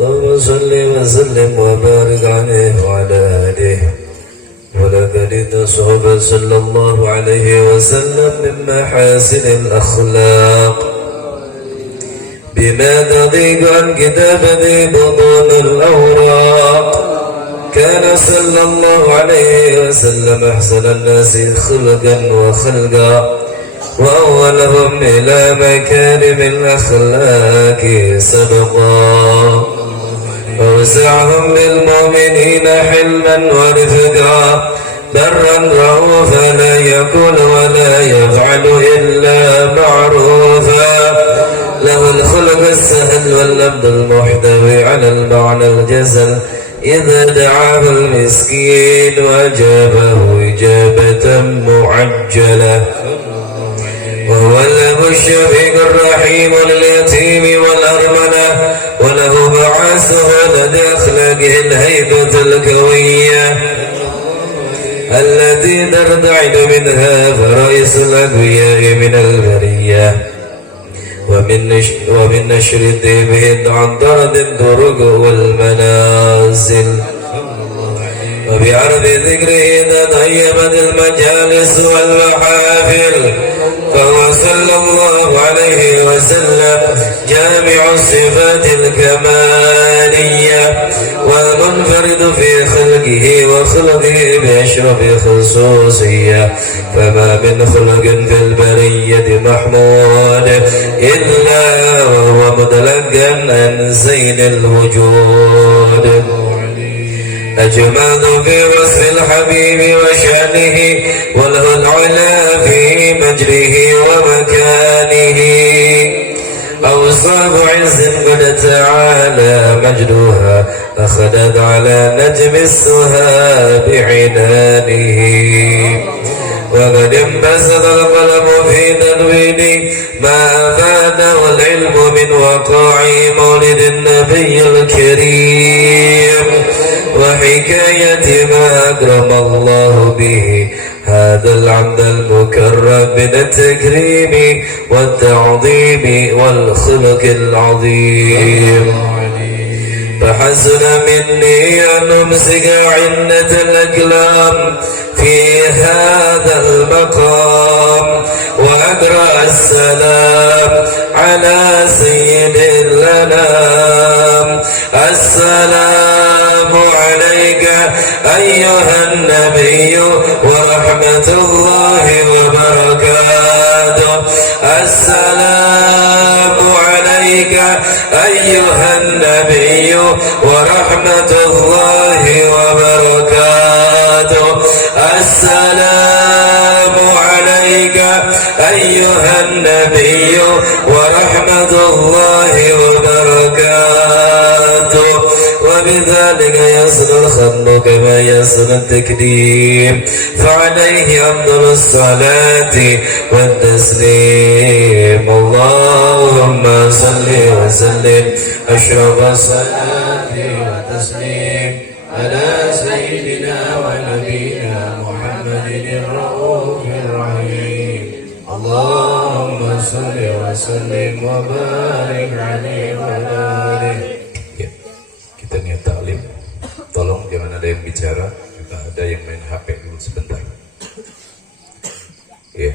اللهم صل وسلم وبارك عليه وعلى آله ولقد تصحب صلى الله عليه وسلم من محاسن الأخلاق بما تضيق عن كتابة بطون الأوراق. كان صلى الله عليه وسلم أحسن الناس خلقا وخلقا وأولهم إلى مكارم الأخلاق سبقا ووسعهم للمؤمنين حلما ورفقا برا رؤوفا لا يقول ولا يفعل إلا معروفا له الخلق السهل واللفظ المحتوي على المعنى الجزل إذا دعاه المسكين وأجابه إجابة معجلة وهو الأب الشفيق الرحيم لليتيم والأرملة وله بعثه لدى أخلاقه الهيبة القوية التي ترتعد منها فرائس الأقوياء من البرية ومن نشر الدين عن طرد الطرق والمنازل وبعرض ذكره تطيبت المجالس والمحافل فهو صلى الله عليه وسلم جامع الصفات الكمالية والمنفرد في خلقه وخلقه بأشرف خصوصية فما من خلق في البرية محمود إلا وهو متلقى عن زين الوجود أجمل في وصف الحبيب وشأنه وله العلا في مجره ومكانه أوصاف عز قد تعالى مجدها أخذت على نجم السها بعنانه وقد انبسط القلم في تدوين ما أفاده العلم من وقاع مولد النبي الكريم وحكاية ما أكرم الله به هذا العبد المكرم من التكريم والتعظيم والخلق العظيم فحسن مني أن أمسك عنة الأكلام في هذا المقام وأقرأ السلام على سيد الأنام. السلام عليك أيها النبي ورحمة الله وبركاته. السلام عليك أيها النبي ورحمة الله وبركاته. السلام عليك أيها النبي ورحمة الله وبركاته. وبذلك يصل الختم كما يصل التكريم فعليه أفضل الصلاة والتسليم. اللهم صل وسلم أشرف الصلاة والتسليم على سيدنا ونبينا محمد الرؤوف الرحيم. اللهم صل وسلم وبارك عليه وعلى آله. Kita niat taklim, tolong jangan ada yang bicara, juga ada yang main HP dulu sebentar. Ya.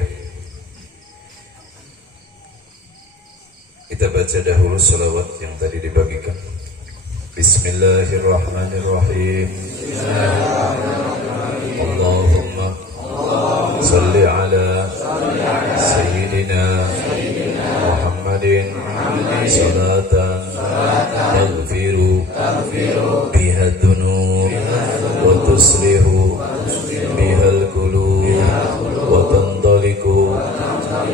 Kita baca dahulu salawat yang tadi dibagikan. Bismillahirrahmanirrahim. Allahumma salli ala sayyidina Muhammadin salatan taghfiru biha dhunub wa tuslihu biha al-qulub wa tantaliku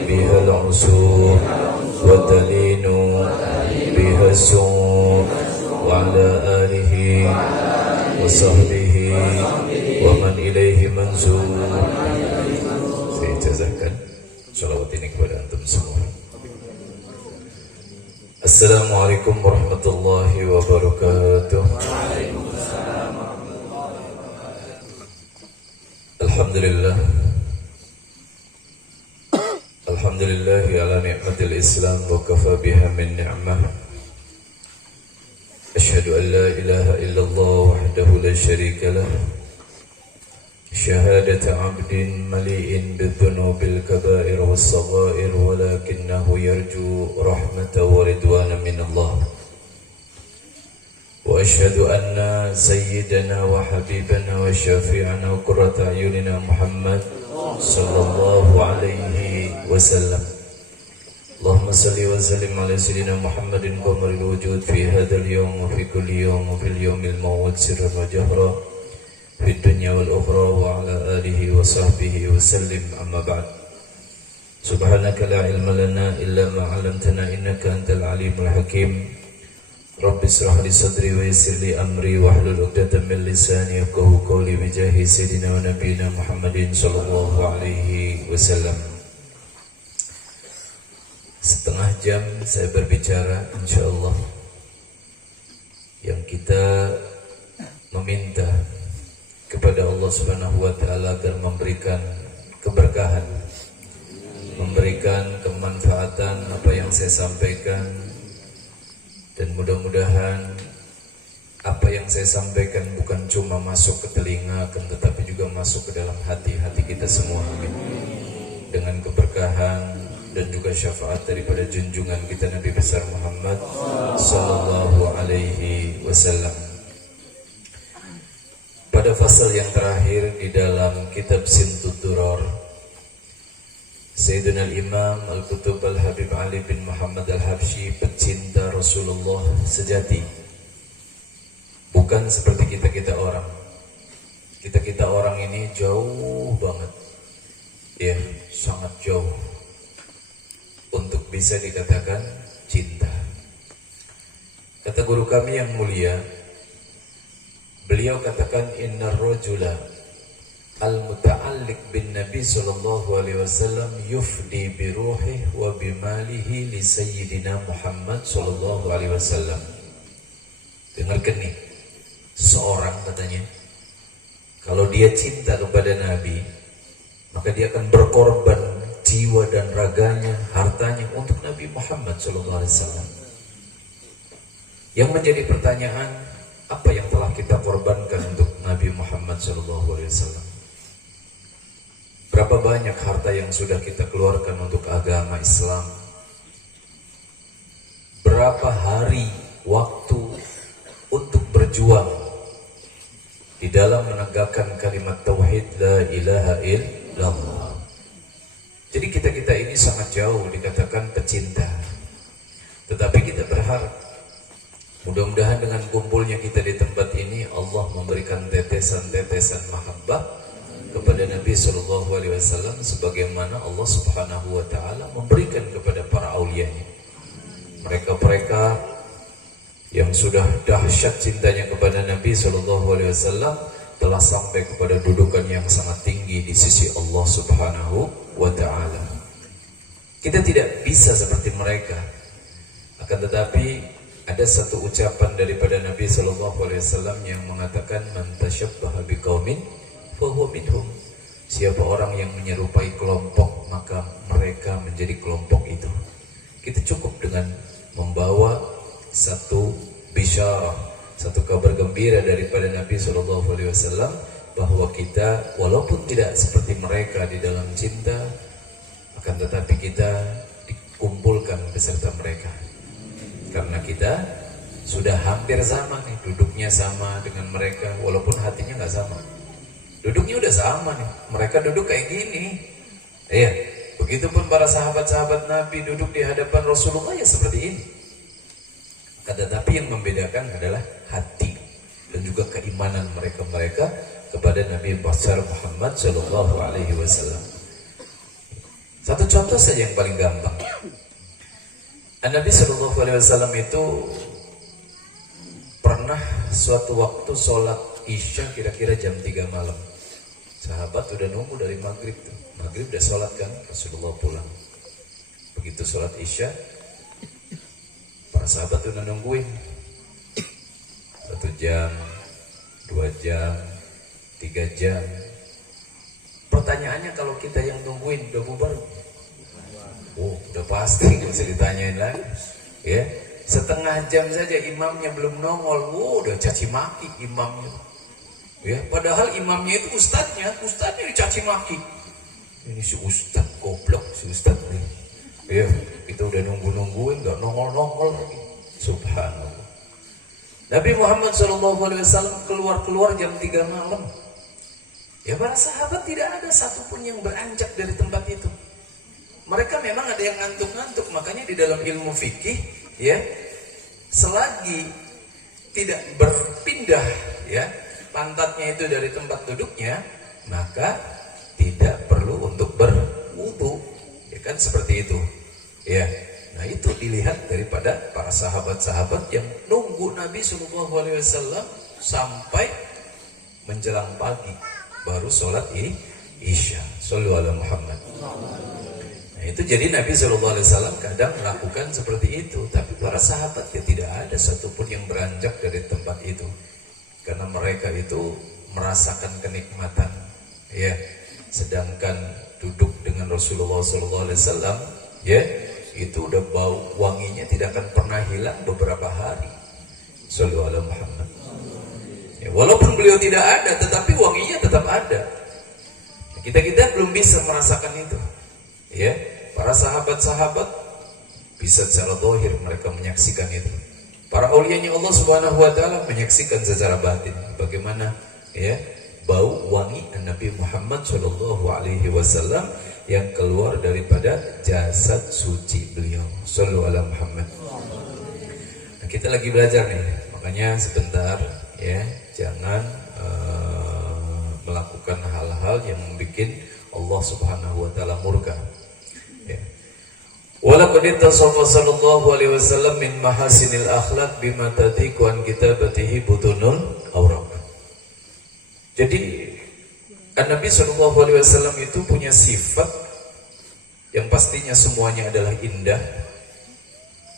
biha al-usur wa talinu biha as-sur wa ala alihi wa sahbihi wa man ilaihi manzur. Saya ijazahkan salawat ini kepada antum semua. Assalamualaikum warahmatullahi wabarakatuh. Alhamdulillah. Alhamdulillahi ala ni'matil Islam wa kafa biha min ni'mah. وأشهد أن لا إله إلا الله وحده لا شريك له شهادة عبد مليء بالذنوب الكبائر والصغائر ولكنه يرجو رحمة ورضوان من الله وأشهد أن سيدنا وحبيبنا وشفيعنا وقرة أعيننا محمد صلى الله عليه وسلم اللهم صل وسلم على سيدنا محمد قمر الوجود في هذا اليوم وفي كل يوم وفي اليوم الموعود سرا وجهرا في الدنيا والأخرى وعلى آله وصحبه وسلم. أما بعد سبحانك لا علم لنا إلا ما علمتنا إنك أنت العليم الحكيم رب اشرح لي صدري ويسر لي أمري واحلل عقدة من لساني يفقهوا قولي بجاه سيدنا ونبينا محمد صلى الله عليه وسلم. Setengah jam saya berbicara, insyaallah, yang kita meminta kepada Allah Subhanahu wa Ta'ala agar memberikan keberkahan, memberikan kemanfaatan apa yang saya sampaikan, dan mudah-mudahan apa yang saya sampaikan bukan cuma masuk ke telinga, akan tetapi juga masuk ke dalam hati-hati kita semua. Amin. Dengan keberkahan dan juga syafaat daripada junjungan kita Nabi besar Muhammad sallallahu alaihi wasallam. Pada fasal yang terakhir di dalam kitab Sintut Duror, Sayyidina Imam Al-Qutub Al-Habib Ali bin Muhammad Al-Habsyi, pecinta Rasulullah sejati, bukan seperti kita-kita orang. Kita-kita orang ini jauh banget, ya, sangat jauh untuk bisa dikatakan cinta. Kata guru kami yang mulia, beliau katakan, innar rajula al-muta'alliq bin Nabi sallallahu alaihi wasallam yufdi bi ruhihi wa bi malihi li sayyidina Muhammad sallallahu alaihi wasallam. Dengarkan nih, seorang katanya, kalau dia cinta kepada Nabi, maka dia akan berkorban jiwa dan raganya, hartanya untuk Nabi Muhammad SAW. Yang menjadi pertanyaan, apa yang telah kita korbankan untuk Nabi Muhammad SAW? Berapa banyak harta yang sudah kita keluarkan untuk agama Islam? Berapa hari waktu untuk berjuang di dalam menegakkan kalimat tauhid la ilaha illallah? Jadi kita-kita ini sangat jauh dikatakan pecinta. Tetapi kita berharap, mudah-mudahan dengan kumpulnya kita di tempat ini, Allah memberikan tetesan-tetesan mahabbah kepada Nabi SAW, sebagaimana Allah Subhanahu wa Ta'ala memberikan kepada para aulianya. Mereka-mereka yang sudah dahsyat cintanya kepada Nabi SAW telah sampai kepada dudukan yang sangat tinggi di sisi Allah Subhanahu wa Ta'ala. Kita tidak bisa seperti mereka, akan tetapi ada satu ucapan daripada Nabi SAW yang mengatakan, man tashabbaha biqaumin fahuwa minhum. Siapa orang yang menyerupai kelompok, maka mereka menjadi kelompok itu. Kita cukup dengan membawa satu bisyarah, satu kabar gembira daripada Nabi SAW, bahwa kita walaupun tidak seperti mereka di dalam cinta, akan tetapi kita dikumpulkan beserta mereka, karena kita sudah hampir sama nih, duduknya sama dengan mereka, walaupun hatinya nggak sama. Duduknya udah sama nih, mereka duduk kayak gini, ya. Begitupun para sahabat-sahabat Nabi duduk di hadapan Rasulullah ya seperti ini. Tetapi yang membedakan adalah hati dan juga keimanan mereka kepada Nabi besar Muhammad Sallallahu Alaihi Wasallam. Satu contoh saja yang paling gampang. Nabi Sallallahu Alaihi Wasallam itu pernah suatu waktu sholat Isya kira-kira jam 3 malam. Sahabat udah nunggu dari maghrib tuh. Maghrib udah sholat kan, Rasulullah pulang. Begitu sholat Isya, para sahabat udah nungguin 1 jam, 2 jam, 3 jam. Pertanyaannya, kalau kita yang nungguin udah bubar, oh udah pasti nggak bisa ditanyain lagi, ya. setengah jam saja imamnya belum nongol, udah caci maki imamnya. Ya, padahal imamnya itu ustadznya dicaci maki. Ini si ustadz goblok, si ustadz nih. Ya, kita udah nungguin nggak nongol lagi. Subhanallah. Nabi Muhammad SAW keluar jam 3 malam. Ya, para sahabat tidak ada satupun yang beranjak dari tempat itu. Mereka memang ada yang ngantuk-ngantuk, makanya di dalam ilmu fikih, ya, selagi tidak berpindah, ya, pantatnya itu dari tempat duduknya, maka tidak perlu untuk berwudu, ya kan, seperti itu, ya. Nah, itu dilihat daripada para sahabat-sahabat yang nunggu Nabi SAW sampai menjelang pagi, baru sholat isya. Shallu ala Muhammad. Nah, itu jadi Nabi SAW kadang melakukan seperti itu, tapi para sahabat ya tidak ada satupun yang beranjak dari tempat itu, karena mereka itu merasakan kenikmatan, ya. Sedangkan duduk dengan Rasulullah SAW, ya, itu udah bau wanginya tidak akan pernah hilang beberapa hari. Shallu ala Muhammad. Ya, walaupun beliau tidak ada, tetapi wanginya tetap ada. Kita belum bisa merasakan itu. Ya, para sahabat-sahabat bisa secara zahir mereka menyaksikan itu. Para aulianya Allah Subhanahu wa taala menyaksikan secara batin bagaimana, ya, bau wangi Nabi Muhammad sallallahu alaihi wasallam yang keluar daripada jasad suci beliau. Shallu ala Muhammad. Nah, kita lagi belajar nih, makanya sebentar, ya, jangan melakukan hal-hal yang membuat Allah Subhanahu wa taala murka. Ya. Walaqad ittasafa sallallahu alaihi wasallam min mahasinil akhlaq bima tadiku an kitabatihi butunul awraq. Jadi Nabi sallallahu alaihi wasallam itu punya sifat yang pastinya semuanya adalah indah.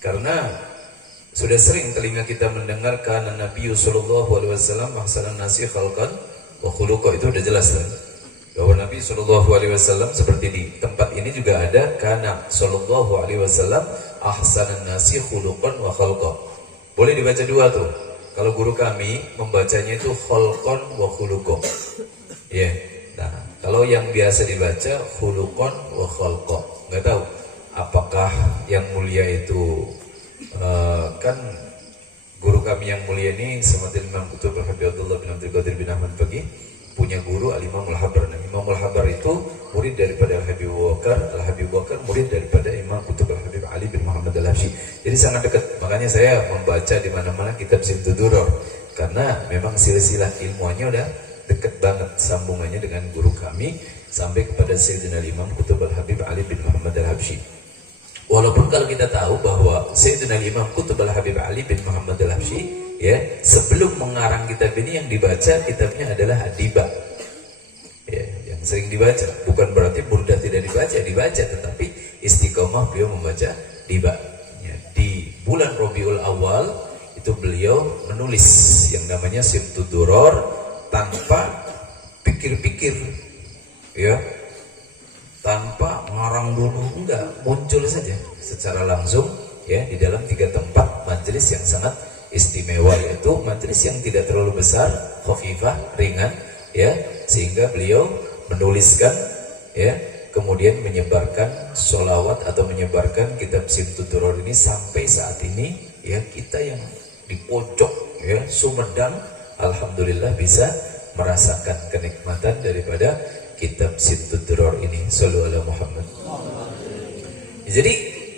Karena sudah sering telinga kita mendengarkan Nabi sallallahu alaihi wasallam ahsanan nasi khalqan wa khuluqa, itu udah jelas kan? Bahwa Nabi sallallahu alaihi wasallam seperti di tempat ini juga ada kana sallallahu alaihi wasallam ahsanan nasi khuluqan wa khalqa. Boleh dibaca dua tuh. Kalau guru kami membacanya itu khalqan wa khuluqa. Ya. Nah, kalau yang biasa dibaca khuluqan wa khalqa. Enggak tahu apakah yang mulia itu kan guru kami yang mulia ini Samatil Imam Qutb Al-Habib Abdullah bin Abdul Qadir bin Ahmad Pagi punya guru Al-Imam Al-Habar. Nah, Imam Al-Habar itu murid daripada Al-Habib Bakar, Al-Habib Bakar murid daripada Imam Qutb Al-Habib Ali bin Muhammad Al-Habsyi. Jadi sangat dekat. Makanya saya membaca di mana-mana kitab Simtud Duror, karena memang silsilah ilmuannya udah dekat banget sambungannya dengan guru kami sampai kepada Sayyidina Imam Qutb Al-Habib Ali bin Muhammad Al-Habsyi. Walaupun kalau kita tahu bahwa Sayyidina Imam Qutb Al-Habib Ali bin Muhammad Al-Habsyi, ya, sebelum mengarang kitab ini yang dibaca kitabnya adalah Ad-Diba, ya, yang sering dibaca. Bukan berarti Burdah tidak dibaca, tetapi istiqomah beliau membaca Diba. Ya, di bulan Rabiul Awal itu beliau menulis yang namanya Simtud Duror tanpa pikir-pikir, ya, tanpa ngarang dulu, enggak, muncul saja secara langsung, ya, di dalam 3 tempat majelis yang sangat istimewa, yaitu majelis yang tidak terlalu besar, khafifah, ringan, ya, sehingga beliau menuliskan, ya, kemudian menyebarkan sholawat atau menyebarkan kitab Simtud Duror ini sampai saat ini, ya, kita yang di pojok, ya, Sumedang, alhamdulillah bisa merasakan kenikmatan daripada kitab Simtud Duror ini. Shallu ala Muhammad. Jadi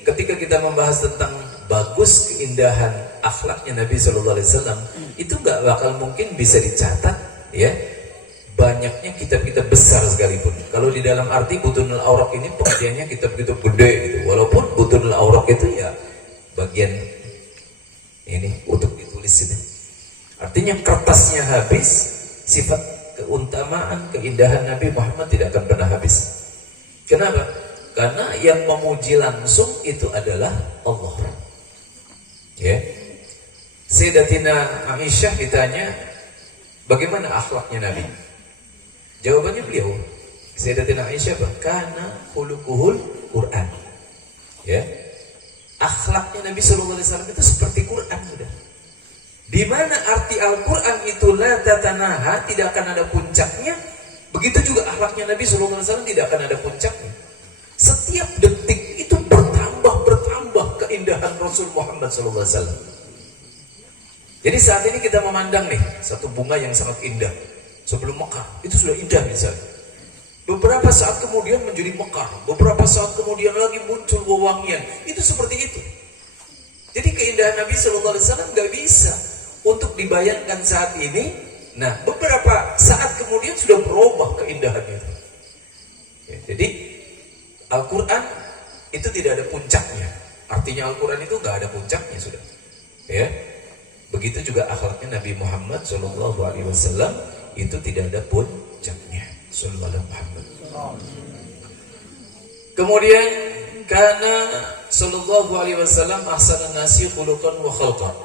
ketika kita membahas tentang bagus keindahan akhlaknya Nabi Sallallahu Alaihi Wasallam, itu nggak bakal mungkin bisa dicatat, ya, banyaknya kitab-kitab besar sekalipun. Kalau di dalam arti Butunul Awraq ini pengertiannya kitab-kitab gede gitu. Walaupun Butunul Awraq itu ya bagian ini untuk ditulis ini. Artinya kertasnya habis, sifat keutamaan, keindahan Nabi Muhammad tidak akan pernah habis. Kenapa? Karena yang memuji langsung itu adalah Allah. Ya. Sayyidatina Aisyah ditanya, bagaimana akhlaknya Nabi? Jawabannya beliau, Sayyidatina Aisyah, kana khuluquhul Quran. Ya. Akhlaknya Nabi Shallallahu Alaihi Wasallam itu seperti Quran, sudah. Di mana arti Al-Quran itu la tatanaha, tidak akan ada puncaknya. Begitu juga akhlaknya Nabi Shallallahu Alaihi Wasallam tidak akan ada puncaknya. Setiap detik itu bertambah keindahan Rasul Muhammad Shallallahu Alaihi Wasallam. Jadi saat ini kita memandang nih satu bunga yang sangat indah sebelum mekar, itu sudah indah misalnya. Beberapa saat kemudian menjadi mekar, beberapa saat kemudian lagi muncul wewangian. Itu seperti itu. Jadi keindahan Nabi Shallallahu Alaihi Wasallam nggak bisa untuk dibayangkan saat ini. Nah, beberapa saat kemudian sudah berubah keindahannya. Ya, jadi Al-Quran itu tidak ada puncaknya. Artinya Al-Quran itu nggak ada puncaknya, sudah. Ya, begitu juga akhlaknya Nabi Muhammad Shallallahu Alaihi Wasallam itu tidak ada puncaknya. Sallallahu Alaihi Muhammad. Kemudian karena Sallallahu Alaihi Wasallam ahsanan nasi khuluqan wa khalqan.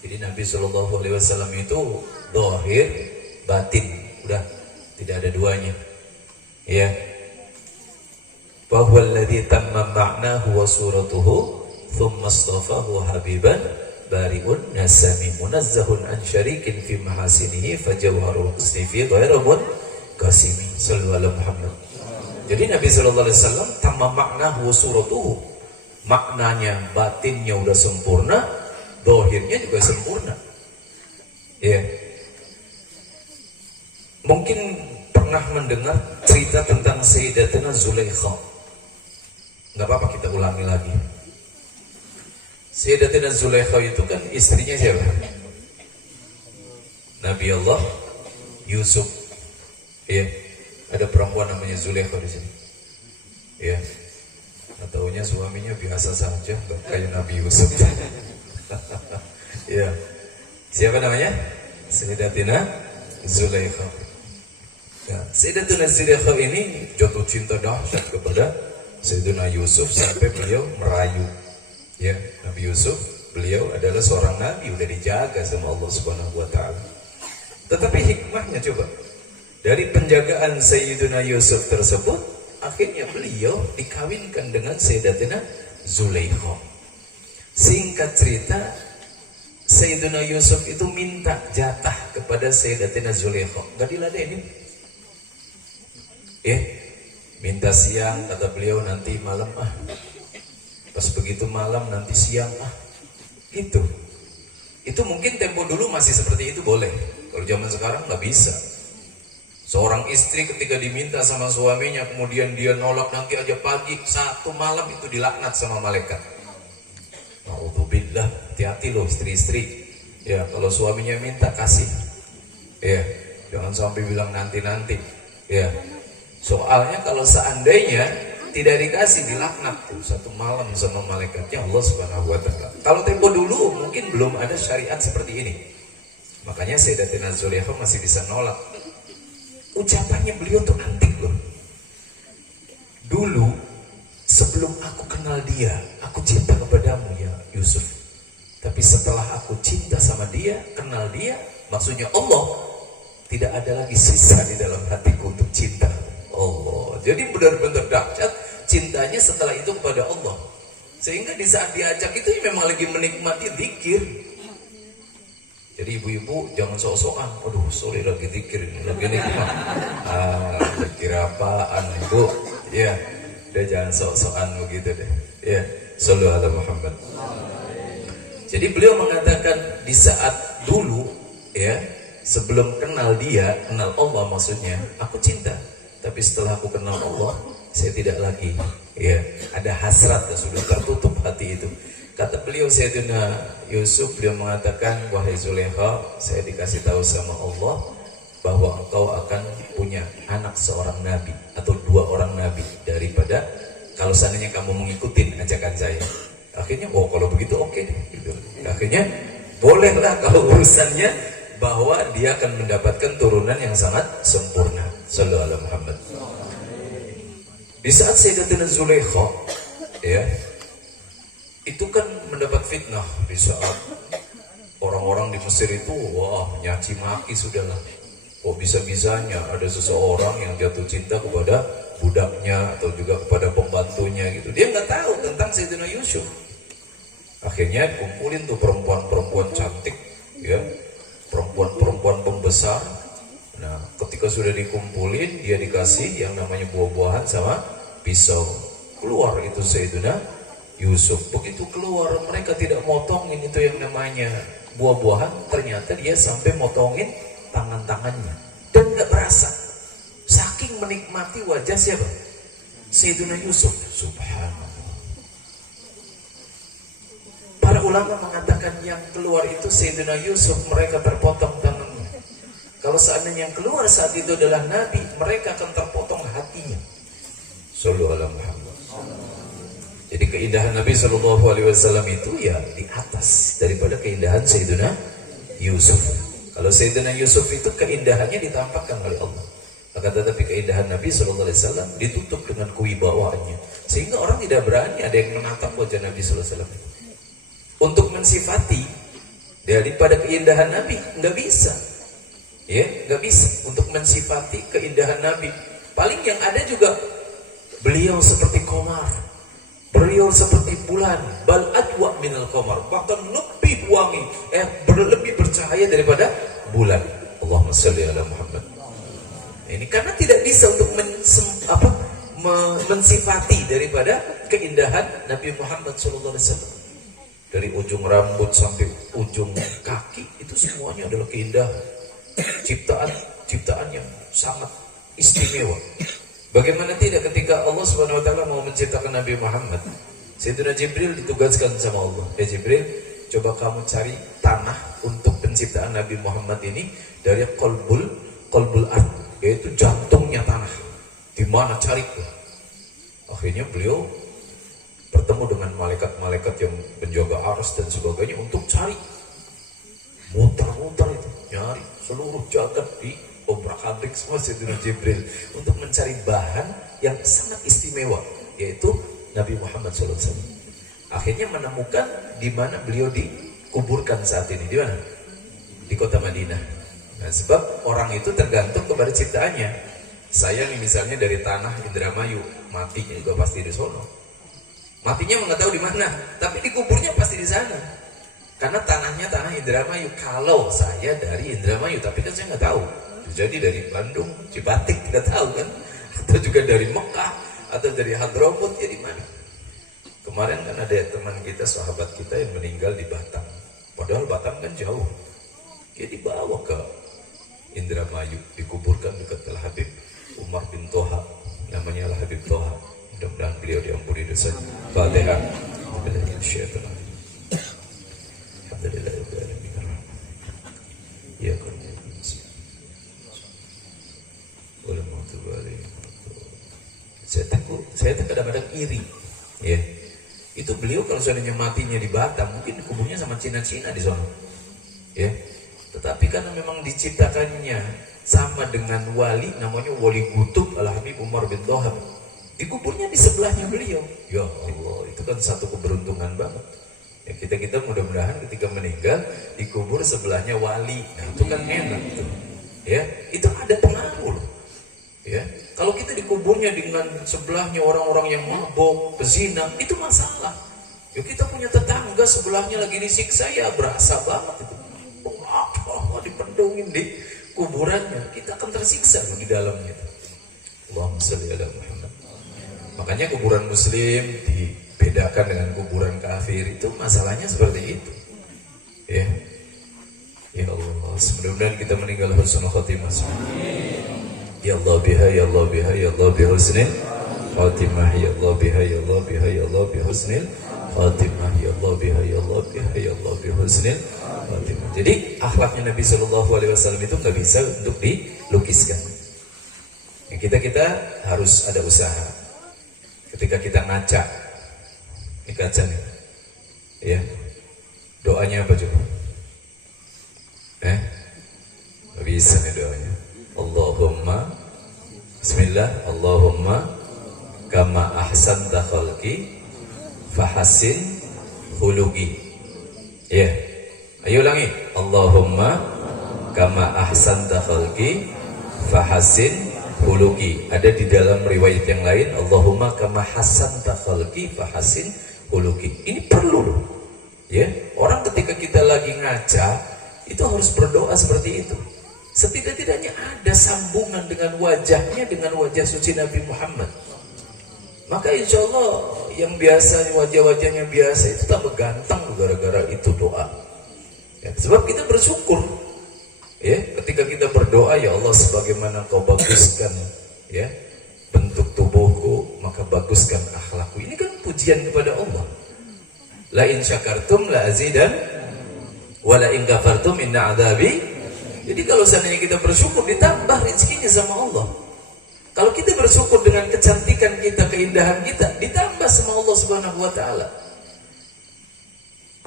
Jadi Nabi Shallallahu Alaihi Wasallam itu zahir, batin, udah tidak ada duanya. Ya. Bahwa alladzi tamma ma'nahu wa suratuhu thumma astafahu habiban bari'un nasami munazzahun an syarikin fi mahasinihi fajawharul husni fi ghairamun qasimi. Sallallahu alaihi Muhammad. Jadi Nabi Shallallahu Alaihi Wasallam tamma ma'nahu wa suratuhu, maknanya, batinnya udah sempurna, zahirnya juga sempurna. Ya. Mungkin pernah mendengar cerita tentang Sayyidatina Zulaikha. Enggak apa-apa kita ulangi lagi. Sayyidatina Zulaikha itu kan istrinya siapa? Nabi Allah Yusuf. Ya. Ada perempuan namanya Zulaikha di sini. Ya. Taunya suaminya biasa saja, enggak kayak Nabi Yusuf. Ya. Siapa namanya? Sayyidatina Zulaikha. Ya, Sayyidatina Zulaikha ini jatuh cinta dahsyat kepada Sayyidina Yusuf sampai beliau merayu. Ya, Nabi Yusuf, beliau adalah seorang nabi, udah dijaga sama Allah Subhanahu wa taala. Tetapi hikmahnya coba, dari penjagaan Sayyidina Yusuf tersebut, akhirnya beliau dikawinkan dengan Sayyidatina Zulaikha. Singkat cerita, Sayyidina Yusuf itu minta jatah kepada Sayyidatina Zulaikha, gak diladenin. Ya, minta siang, kata beliau, nanti malam ah. Pas begitu malam nanti siang ah. Itu mungkin tempo dulu masih seperti itu boleh. Kalau zaman sekarang nggak bisa. Seorang istri ketika diminta sama suaminya, kemudian dia nolak, nanti aja pagi, satu malam, itu dilaknat sama malaikat. Na'udzubillah, hati-hati loh istri-istri. Ya, kalau suaminya minta kasih. Ya, jangan sampai bilang nanti-nanti. Ya. Soalnya kalau seandainya tidak dikasih, dilaknat tuh satu malam sama malaikatnya Allah Subhanahu wa taala. Kalau tempo dulu mungkin belum ada syariat seperti ini. Makanya Sayyidatina Zulaikha masih bisa nolak. Ucapannya beliau tuh antik loh. Dulu sebelum aku kenal dia, aku cinta kepadamu ya Yusuf. Tapi setelah aku cinta sama dia, kenal dia, maksudnya Allah, tidak ada lagi sisa di dalam hatiku untuk cinta Allah. Jadi benar-benar dahsyat cintanya setelah itu kepada Allah. Sehingga di saat diajak itu memang lagi menikmati zikir. Jadi ibu-ibu jangan sok-sokan. Aduh, sorry lagi zikir ini, lagi nikmat. Zikir apaan ibu? Ya, udah jangan sok-sokan begitu deh. Ya, sallallahu alaihi Muhammad. Jadi beliau mengatakan di saat dulu ya, sebelum kenal dia, kenal Allah maksudnya, aku cinta. Tapi setelah aku kenal Allah, saya tidak lagi. Ya, ada hasrat dan sudah tertutup hati itu. Kata beliau Sayyidina Yusuf, beliau mengatakan, wahai Zulaikha, saya dikasih tahu sama Allah bahwa engkau akan punya anak seorang nabi atau dua orang nabi daripada kalau seandainya kamu mengikuti ajakan saya. Akhirnya, oh kalau begitu oke deh. Gitu. Akhirnya bolehlah kalau urusannya bahwa dia akan mendapatkan turunan yang sangat sempurna. Sallallahu alaihi Muhammad. Di saat Sayyidatina Zulaikha ya, itu kan mendapat fitnah di saat orang-orang di Mesir itu wah nyaci maki sudahlah. Kok bisa-bisanya ada seseorang yang jatuh cinta kepada budaknya atau juga kepada pembantunya gitu. Dia nggak tahu tentang Sayyidina Yusuf. Akhirnya kumpulin tuh perempuan-perempuan cantik, ya, perempuan-perempuan pembesar. Nah, ketika sudah dikumpulin, dia dikasih yang namanya buah-buahan sama pisau. Keluar itu Sayyidina Yusuf. Begitu keluar, mereka tidak motongin itu yang namanya buah-buahan. Ternyata dia sampai motongin tangan-tangannya. Dan gak berasa. Saking menikmati wajah siapa? Sayyidina Yusuf. Subhanallah. Para ulama mengatakan yang keluar itu Sayyidina Yusuf, mereka terpotong tangannya. Kalau seandainya yang keluar saat itu adalah Nabi, mereka akan terpotong hatinya. Sallallahu alaihi Muhammad. Jadi keindahan Nabi Sallallahu Alaihi Wasallam itu ya di atas daripada keindahan Sayyidina Yusuf. Kalau Sayyidina Yusuf itu keindahannya ditampakkan oleh Allah. Akan tetapi keindahan Nabi Sallallahu Alaihi Wasallam ditutup dengan kewibawaannya, sehingga orang tidak berani ada yang menatap wajah Nabi Sallallahu Alaihi Wasallam. Untuk mensifati daripada keindahan Nabi nggak bisa, ya nggak bisa untuk mensifati keindahan Nabi. Paling yang ada juga beliau seperti qamar, beliau seperti bulan, bal adwa minal qamar, bahkan lebih wangi, lebih bercahaya daripada bulan. Allahumma shalli ala Muhammad. Ini karena tidak bisa untuk mensifati daripada keindahan Nabi Muhammad SAW. Dari ujung rambut sampai ujung kaki itu semuanya adalah keindahan, ciptaan yang sangat istimewa. Bagaimana tidak ketika Allah Subhanahu wa taala mau menciptakan Nabi Muhammad, Sayyidina Jibril ditugaskan sama Allah. Jibril, coba kamu cari tanah untuk penciptaan Nabi Muhammad ini dari qalbul ard, yaitu jantungnya tanah. Di mana cari? Akhirnya beliau bertemu dengan malaikat-malaikat yang penjaga arsy dan sebagainya untuk cari, muter-muter itu, nyari seluruh jagat di obrak-abrik semua Sayyidina Jibril untuk mencari bahan yang sangat istimewa, yaitu Nabi Muhammad SAW. Akhirnya menemukan di mana beliau dikuburkan saat ini, di mana? Di kota Madinah. Nah, sebab orang itu tergantung kepada ciptaannya. Saya misalnya dari tanah Indramayu, matinya juga pasti di sono. Matinya nggak tahu di mana, tapi dikuburnya pasti di sana. Karena tanahnya tanah Indramayu. Kalau saya dari Indramayu, tapi kan saya nggak tahu. Jadi dari Bandung, Cipatik nggak tahu kan? Atau juga dari Mekah, atau dari Hadramut, ya di mana? Kemarin kan ada teman kita, sahabat kita yang meninggal di Batam. Padahal Batam kan jauh. Dia dibawa ke Indramayu, dikuburkan dekat Al-Habib Umar bin Toha, namanya Al-Habib Toha. Mudah-mudahan beliau diampuni dosa. Fatihah. Ya saya kadang-kadang iri, ya. Itu beliau kalau seandainya matinya di Batam, mungkin kuburnya sama Cina-Cina di sana, ya. Tetapi karena memang diciptakannya sama dengan wali, namanya Wali Kutub Al-Habib Umar bin Toha, dikuburnya di sebelahnya beliau. Ya Allah, itu kan satu keberuntungan banget. Ya, kita mudah-mudahan ketika meninggal dikubur sebelahnya wali. Nah, itu kan enak tuh. Ya, itu ada pengaruh loh. Ya, kalau kita dikuburnya dengan sebelahnya orang-orang yang mabok, pezina, itu masalah. Ya, kita punya tetangga sebelahnya lagi disiksa, ya berasa banget itu. Oh, dipendungin di kuburannya, kita akan tersiksa di dalamnya. Allahumma shalli ala Muhammad. Makanya kuburan muslim dibedakan dengan kuburan kafir, itu masalahnya seperti itu. Ya. Ya Allah, mudah-mudahan kita meninggal husnul khatimah. Ya Allah biha, ya Allah biha, ya Allah bihusnil khatimah, ya Allah biha, ya Allah biha, ya Allah bihusnil khatimah, ya Allah biha, ya Allah biha, ya Allah bihusnil khatimah. Jadi akhlaknya Nabi Sallallahu Alaihi Wasallam itu nggak bisa untuk dilukiskan. Ya, kita harus ada usaha. Ketika kita ngaca, ini kaca nih, ya, doanya apa coba? Gak bisa nih doanya. Allahumma, Bismillah, Allahumma kama ahsanta khalqi fahasin khuluqi. Ya, ayo ulangi. Allahumma kama ahsanta khalqi fahasin khuluqi. Ada di dalam riwayat yang lain, Allahumma kama hasanta khalqi fahasin khuluqi. Ini perlu loh. Ya, orang ketika kita lagi ngaca itu harus berdoa seperti itu. Setidak-tidaknya ada sambungan dengan wajahnya dengan wajah suci Nabi Muhammad. Maka insya Allah yang biasa wajah-wajahnya biasa itu tambah ganteng gara-gara itu doa. Ya, sebab kita bersyukur. Ya, ketika kita berdoa, ya Allah sebagaimana Kau baguskan ya bentuk tubuhku, maka baguskan akhlakku. Ini kan pujian kepada Allah. La in syakartum la azidan wa la in kafartum inna adzabi. Jadi kalau seandainya kita bersyukur, ditambah rezekinya sama Allah. Kalau kita bersyukur dengan kecantikan kita, keindahan kita, ditambah sama Allah Subhanahu wa taala.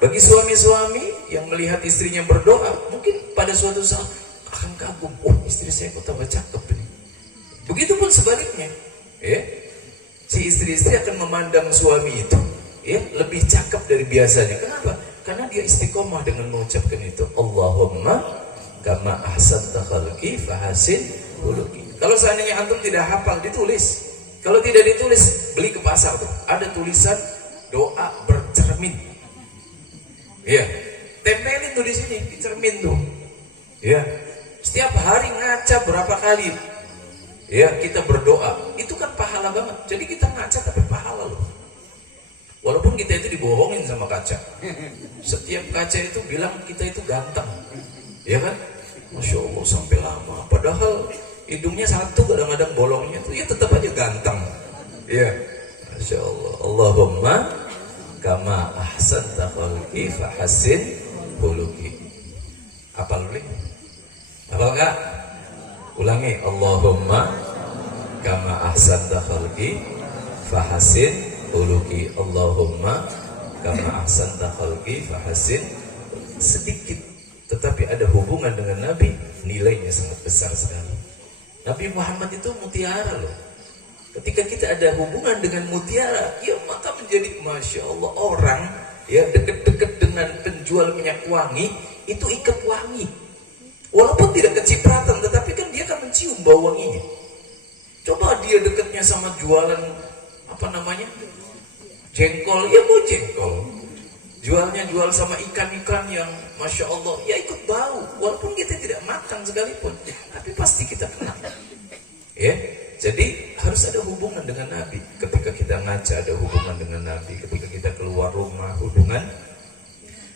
Bagi suami-suami yang melihat istrinya berdoa, mungkin pada suatu saat akan kagum, oh istri saya kok tambah cakep ini. Begitupun sebaliknya, ya. Si istri-istri akan memandang suami itu ya lebih cakep dari biasanya. Kenapa? Karena dia istiqomah dengan mengucapkan itu. Allahumma kama ahsanta khalqi fahasin khuluqi. Kalau seandainya antum tidak hafal, ditulis. Kalau tidak ditulis, beli ke pasar tuh. Ada tulisan doa bercermin. Iya, tempelin tuh di sini, di cermin tuh. Iya, setiap hari ngaca berapa kali? Ya, kita berdoa. Itu kan pahala banget. Jadi kita ngaca tapi pahala loh. Walaupun kita itu dibohongin sama kaca. Setiap kaca itu bilang kita itu ganteng. Ya kan? Masya Allah sampai lama. Padahal hidungnya satu, kadang-kadang bolongnya tuh ya tetap aja ganteng. Ya, Masya Allah. Allahumma kama ahsanta khalqi fahassin khuluqi. Apal boleh? Apal enggak? Ulangi. Allahumma kama ahsanta khalqi fahassin khuluqi. Allahumma kama ahsanta khalqi fahassin. Sedikit tetapi ada hubungan dengan Nabi, nilainya sangat besar sekali. Nabi Muhammad itu mutiara loh. Ketika kita ada hubungan dengan mutiara, ya maka menjadi Masya Allah orang ya dekat-dekat dengan penjual minyak wangi itu ikat wangi. Walaupun tidak kecipratan, tetapi kan dia akan mencium bau wanginya. Coba dia dekatnya sama jualan apa namanya jengkol, ya mau jengkol. Jualnya jual sama ikan-ikan yang Masya Allah, ya ikut bau. Walaupun kita tidak makan sekalipun, tapi pasti kita kena. Ya, jadi harus ada hubungan dengan Nabi. Ketika kita ngaca ada hubungan dengan Nabi. Ketika kita keluar rumah hubungan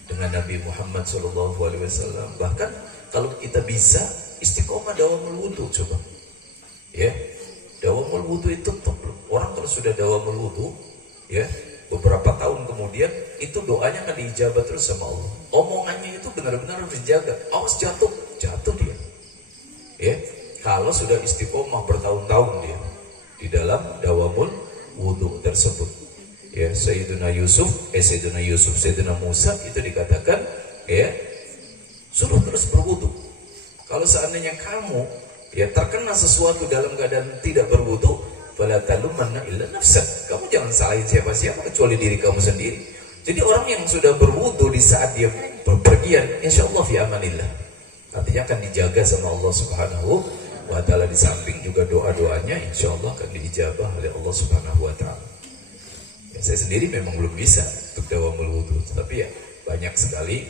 dengan Nabi Muhammad SAW. Bahkan kalau kita bisa istiqomah dawamul wudu, coba. Ya, dawamul wudu itu top. Orang kalau sudah dawamul wudu, ya beberapa tahun kemudian itu doanya akan diijabah terus sama Allah. Omongannya itu benar-benar harus dijaga. Awas jatuh dia. Ya, kalau sudah istiqomah bertahun-tahun dia di dalam dawamul wudu tersebut. Ya, Sayyidina Musa itu dikatakan ya suruh terus berwudu. Kalau seandainya kamu ya terkena sesuatu dalam keadaan tidak berwudu, fala talumanna illa nafsak. Kamu jangan salahin siapa-siapa kecuali diri kamu sendiri. Jadi orang yang sudah berwudu di saat dia berpergian, insya Allah fi amanillah. Artinya akan dijaga sama Allah Subhanahu wa ta'ala. Di samping juga doa-doanya insya Allah akan diijabah oleh Allah Subhanahu wa ta'ala. Ya, saya sendiri memang belum bisa untuk dawamul wudu, tapi ya banyak sekali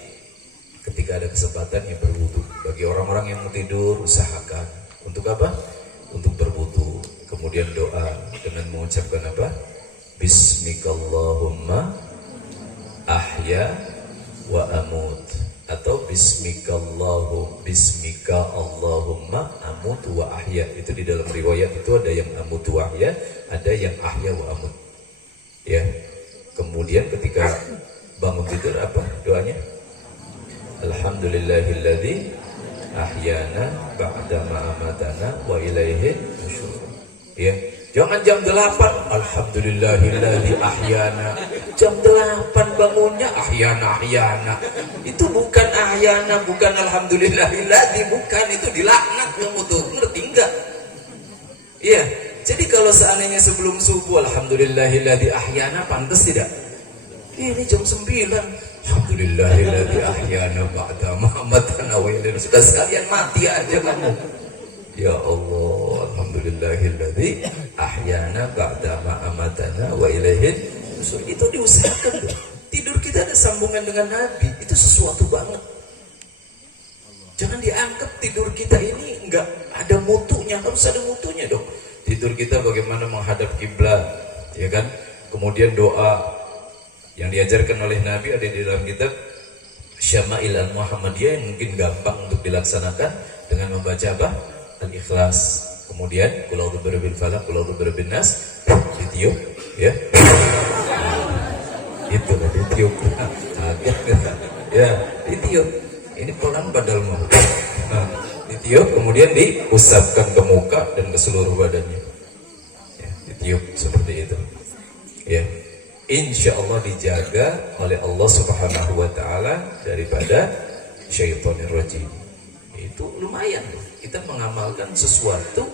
ketika ada kesempatan yang berwudu. Bagi orang-orang yang mau tidur, usahakan untuk apa? Untuk berwudu. Kemudian doa dengan mengucapkan apa? Bismikallahumma ahya wa amut, atau bismika Allahumma amut wa ahya. Itu di dalam riwayat itu ada yang amut wa ahya, ada yang ahya wa amut. Ya. Kemudian ketika bangun tidur apa doanya? Alhamdulillahilladzi ahyana ba'da ma amatana wa ilaihi nusyur. Ya. Jangan jam 8, alhamdulillahilladzi ahyana. Jam 8 bangunnya ahyana. Itu bukan ahyana, bukan alhamdulillahilladzi, bukan, itu dilaknat kamu tuh. Ngerti enggak? Iya. Jadi kalau seandainya sebelum subuh alhamdulillahilladzi ahyana, pantas tidak? Ini jam 9. Alhamdulillahilladzi ahyana ba'da ma amatana wa ilaihi. Sudah sekalian mati aja kamu. Ya Allah, alhamdulillahilladzi ahyana ba'da ma amatana wa ilaihi nusyur. Itu diusahakan loh. Tidur kita ada sambungan dengan Nabi, itu sesuatu banget. Jangan dianggap tidur kita ini nggak ada mutunya, harus ada mutunya dong. Tidur kita bagaimana menghadap kiblat, ya kan? Kemudian doa yang diajarkan oleh Nabi ada di dalam kitab Syama'il Al-Muhammadiyah yang mungkin gampang untuk dilaksanakan dengan membaca apa? Al-Ikhlas. Kemudian qul a'udzu birabbil falaq, qul a'udzu birabbin nas, ditiup, ya. Itu lah ditiup. Ya, ditiup. Ini pelan padahal mau. Ditiup kemudian diusapkan ke muka dan ke seluruh badannya. Ya, ditiup seperti itu. Ya. Insya Allah dijaga oleh Allah Subhanahu wa Ta'ala daripada syaitanir rajim. Itu lumayan loh. Kita mengamalkan sesuatu.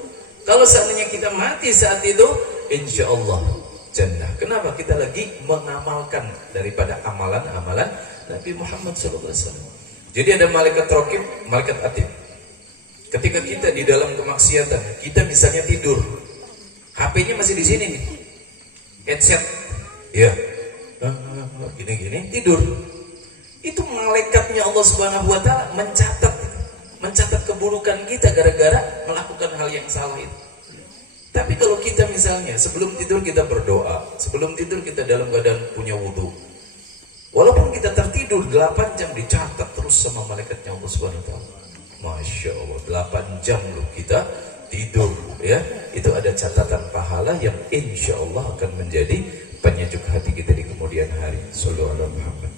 Kalau seandainya kita mati saat itu, insya Allah jannah. Kenapa? Kita lagi mengamalkan daripada amalan-amalan Nabi Muhammad SAW. Jadi ada malaikat raqib, malaikat atid. Ketika kita di dalam kemaksiatan, kita misalnya tidur, HP-nya masih di sini nih, headset, ya, gini-gini tidur. Itu malaikatnya Allah Subhanahu Wa Taala mencatat keburukan kita gara-gara melakukan hal yang salah itu. Tapi kalau kita misalnya sebelum tidur kita berdoa, sebelum tidur kita dalam keadaan punya wudhu, walaupun kita tertidur 8 jam dicatat terus sama malaikatnya Allah Subhanahu Wa Taala. Masya Allah, 8 jam loh kita tidur, ya. Itu ada catatan pahala yang insya Allah akan menjadi penyejuk hati kita di kemudian hari. Sallallahu alaihi Muhammad.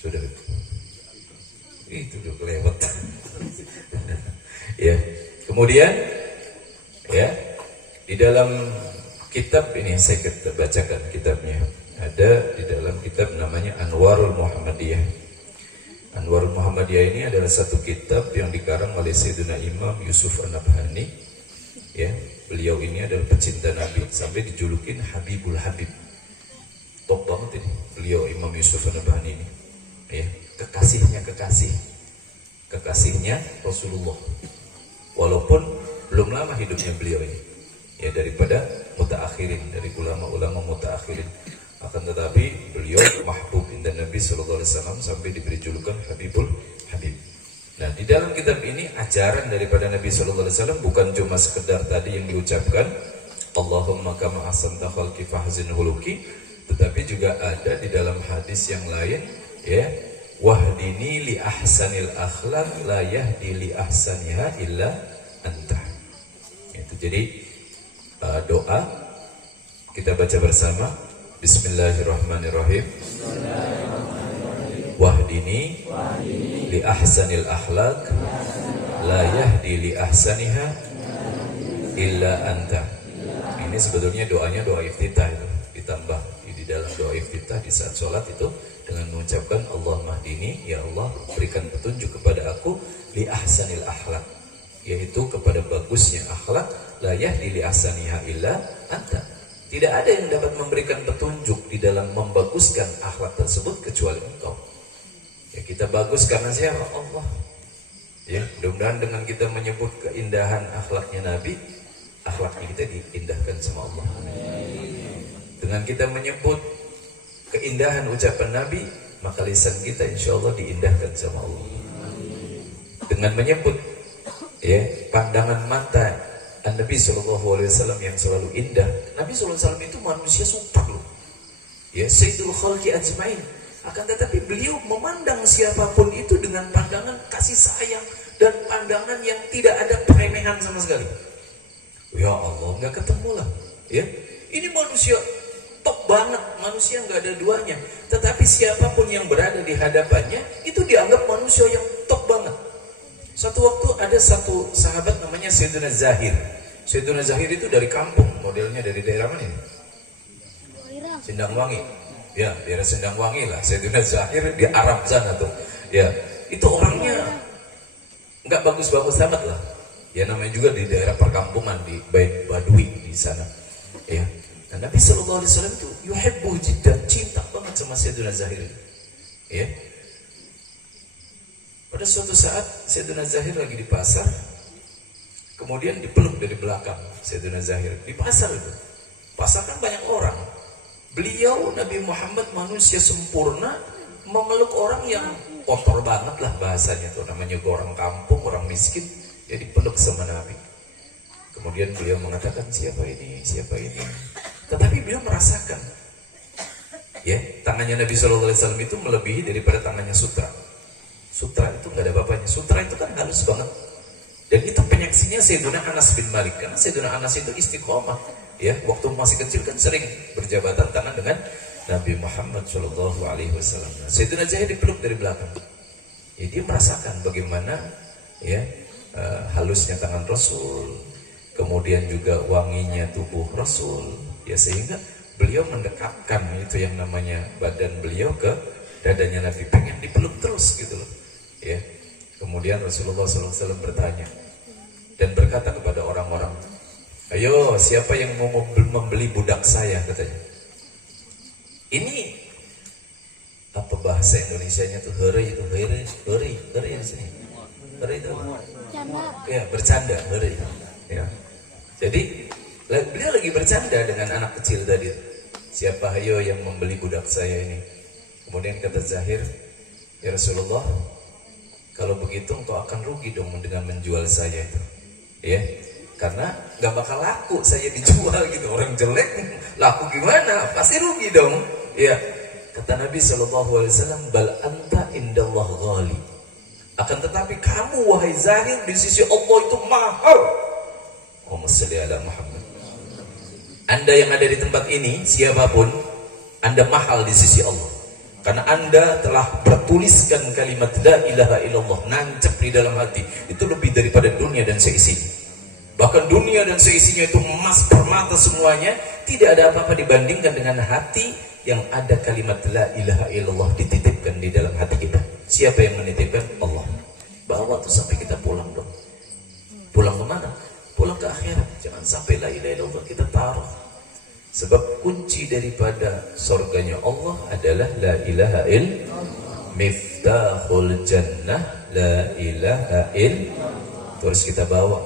Sudah. Itu udah kelewat. Ya. Kemudian ya, di dalam kitab ini saya bacakan kitabnya. Ada di dalam kitab namanya Anwarul Muhammadiyah. Anwarul Muhammadiyah ini adalah satu kitab yang dikarang oleh Sayyidina Imam Yusuf An-Nabhani. Ya, beliau ini adalah pecinta Nabi sampai dijulukin Habibul Habib. Top banget ini beliau Imam Yusuf An-Nabhani ini. Ya, kekasihnya Rasulullah. Walaupun belum lama hidupnya beliau ini, ya, daripada mutaakhirin, dari ulama-ulama mutaakhirin. Akan tetapi beliau mahbub inda Nabi sallallahu alaihi wasallam sampai diberi julukan Habibul Habib. Nah, di dalam kitab ini ajaran daripada Nabi sallallahu alaihi wasallam bukan cuma sekedar tadi yang diucapkan Allahumma kama ahsanta khalqi fahzin huluki, tetapi juga ada di dalam hadis yang lain, ya, wahdini li ahsanil akhlaq la yahdi li ahsaniha illa anta. Itu jadi doa kita baca bersama. Bismillahirrahmanirrahim. Wahdini li ahsanil akhlaq la yahdi li ahsaniha illa anta. Ini sebetulnya doanya doa iftitah itu. Ditambah di dalam doa iftitah di saat sholat itu dengan mengucapkan Allah mahdini, ya Allah berikan petunjuk kepada aku li ahsanil akhlaq, yaitu kepada bagusnya akhlak, la yahdi li ahsaniha illa anta. Tidak ada yang dapat memberikan petunjuk di dalam membaguskan akhlak tersebut kecuali Engkau. Ya, kita bagus karena siapa? Allah. Ya, mudah-mudahan dengan kita menyebut keindahan akhlaknya Nabi, akhlaknya kita diindahkan sama Allah. Dengan kita menyebut keindahan ucapan Nabi, maka lisan kita insya Allah diindahkan sama Allah. Dengan menyebut, ya, pandangan mata Nabi SAW yang selalu indah. Nabi SAW itu manusia super loh, ya, Sayyidul Khalqi Ajmain. Akan tetapi beliau memandang siapapun itu dengan pandangan kasih sayang dan pandangan yang tidak ada peremehan sama sekali. Ya Allah, nggak ketemu lah, ya. Ini manusia top banget, manusia nggak ada duanya. Tetapi siapapun yang berada di hadapannya itu dianggap manusia yang top banget. Satu waktu ada satu sahabat namanya Sayyidina Zahir. Sayyidina Zahir itu dari kampung, modelnya dari daerah mana ini? Sindangwangi. Ya, daerah Sindangwangi lah. Sayyidina Zahir di Arab sana tuh. Ya, itu orangnya nggak bagus-bagus amat lah. Ya, namanya juga di daerah perkampungan di Bait Badui di sana. Ya. Dan Nabi sallallahu alaihi wasallam itu yuhibbu jiddan, cinta banget sama Sayyidina Zahir. Ya. Pada suatu saat Sayyidina Zahir lagi di pasar, kemudian dipeluk dari belakang Sayyidina Zahir di pasar itu. Pasar kan banyak orang, Beliau Nabi Muhammad manusia sempurna, memeluk orang yang kotor banget lah bahasanya tuh, namanya orang kampung, orang miskin, jadi peluk sama Nabi. Kemudian beliau mengatakan, siapa ini, siapa ini. Tetapi beliau merasakan, ya, tangannya Nabi SAW itu melebihi daripada tangannya sutra. Sutra itu nggak ada bapaknya. Sutra itu kan halus banget. Dan itu penyaksinya Sayyidina Anas bin Malik. Karena Sayyidina Anas itu istiqomah. Ya, waktu masih kecil kan sering berjabatan tangan dengan Nabi Muhammad SAW. Nah, Sayyidina Zahir dipeluk dari belakang. Ya, dia merasakan bagaimana ya halusnya tangan Rasul, kemudian juga wanginya tubuh Rasul. Ya, sehingga beliau mendekatkan itu yang namanya badan beliau ke dadanya Nabi, pengen dipeluk terus gitu loh. Ya. Kemudian Rasulullah SAW bertanya dan berkata kepada orang-orang, ayo siapa yang mau membeli budak saya, katanya. Ini apa bahasa Indonesianya tuh, heri itu, heri di sini. Heri itu apa? Ya, bercanda, heri. Ya. Jadi beliau lagi bercanda dengan anak kecil tadi. Siapa ayo yang membeli budak saya ini? Kemudian kata Zahir, ya Rasulullah, kalau begitu engkau akan rugi dong dengan menjual saya itu, ya, karena nggak bakal laku saya dijual gitu, orang jelek laku gimana, pasti rugi dong, ya. Kata Nabi SAW, bal anta indallah ghali, akan tetapi kamu wahai Zahir di sisi Allah itu mahal. Allahumma shalli ala Muhammad. Anda yang ada di tempat ini, siapapun, Anda mahal di sisi Allah. Karena Anda telah bertuliskan kalimat la ilaha illallah, nancep di dalam hati. Itu lebih daripada dunia dan seisinya. Bahkan dunia dan seisinya itu emas permata semuanya, tidak ada apa-apa dibandingkan dengan hati yang ada kalimat la ilaha illallah dititipkan di dalam hati kita. Siapa yang menitipkan? Allah. Bawa tuh sampai kita pulang dong. Pulang kemana? Pulang ke akhirat. Jangan sampai la ilaha illallah kita taruh. Sebab kunci daripada surganya Allah adalah la ilaha illallah. Miftahul jannah la ilaha illallah. Terus kita bawa.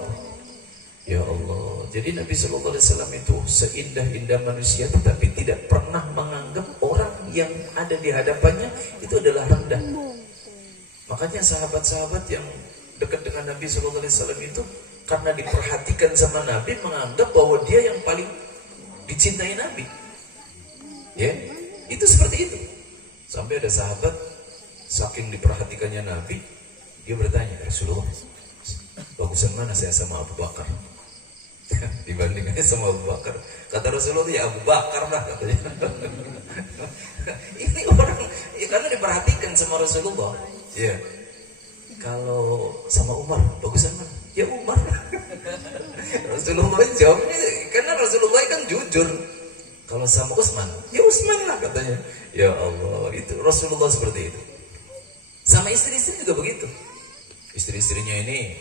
Ya Allah. Jadi Nabi SAW itu seindah-indah manusia, tetapi tidak pernah menganggap orang yang ada di hadapannya itu adalah rendah. Makanya sahabat-sahabat yang dekat dengan Nabi SAW itu karena diperhatikan sama Nabi, menganggap bahwa dia yang paling dicintai Nabi. Ya, itu seperti itu. Sampai ada sahabat saking diperhatikannya Nabi, dia bertanya, Rasulullah, bagusan mana saya sama Abu Bakar? Dibandingkannya sama Abu Bakar. Kata Rasulullah, ya Abu Bakar lah, katanya. Ini orang ya, karena diperhatikan sama Rasulullah. Ya. Kalau sama Umar, bagusan mana? Ya Umar. Rasulullah jawabnya, karena Rasulullah kan jujur. Kalau sama Utsman, ya Utsman lah, katanya. Ya Allah, itu Rasulullah seperti itu. Sama istri-istri juga begitu. Istri-istrinya ini